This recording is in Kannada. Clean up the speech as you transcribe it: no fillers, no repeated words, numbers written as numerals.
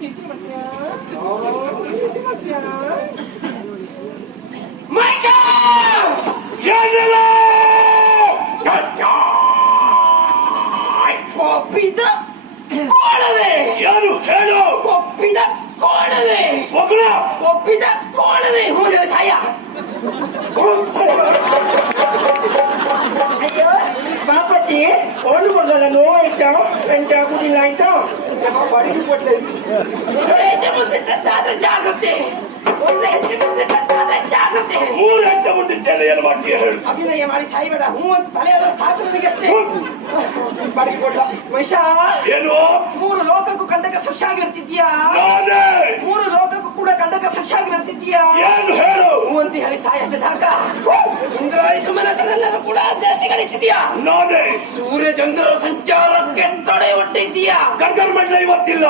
ಕೊಪ್ಪಿದ ಕೋಣದೆ ಯಾರು ಹೇಳು? ಕೊಪ್ಪಿದ ಕೋಣದೆ ಮಗಳ ಕೊಪ್ಪಿದ ಕೋಣದೆ ಮೂಲ ಸಾಯ ಅಯ್ಯೋ ಬಾಪತಿ ಒಂದು ಮಗನ ನೋವಾಯ್ತಾ ಎಂಟ ಆಗುದಿಲ್ಲ ಆಯ್ತಾ ಬಡಿಗೆ ಕೊಟ್ಟೆ ಜಾಗ್ರತೆ ಒಂದು ಹೆಜ್ಜೆ ಮುಂದೆ ಜಾಗ್ರತೆ 3 ಹೆಜ್ಜೆ ಮುಂದಿದ್ದೇನೆ. ಏನು ಮಾಡ್ತೀಯ ಹೇಳು? ಅಭಿನಯ ಮಾಡಿ ಸಾಯ್ಬೇಡ. ಹ್ಞೂ ಅಂತ ತಲೆ ಸಾಕು ನನಗೆ ಅಷ್ಟೇ. ಬಡಿಗೆ ಕೊಟ್ಟ ಮಹಿಷ ಏನು? 3 ಲೋಕಕ್ಕೂ ಕಂಡಕ ಸಾಕ್ಷಿಯಾಗಿ ಬರ್ತಿದ್ಯಾ? ನಾನೇ 3 ಲೋಕಕ್ಕೂ ಕೂಡ ಕಂಡಕ ಸಾಕ್ಷಿಯಾಗಿ ಬರ್ತಿದ್ಯಾ? ಏನು ಹೇಳು? ಹ್ಞೂ ಅಂತ ಹೇಳಿ ಸಾಯ ಅಷ್ಟೇ ಸಾಕ. ಇಂದ್ರಾಯಸು ಮನಸ್ಸನ್ನೆಲ್ಲರೂ ಕೂಡ ಜಾಸ್ತಿ ಗಳಿಸಿದ್ಯಾ? ನಾನೇ ಸೂರ್ಯ ಚಂದ್ರ ಸಂಚಾರಕ್ಕೆ ತಡೆ ಒಡ್ಡಿದ್ದೀಯಾ? ಗಂಗರ ಮಂಡಲ ಇವತ್ತಿಲ್ಲ.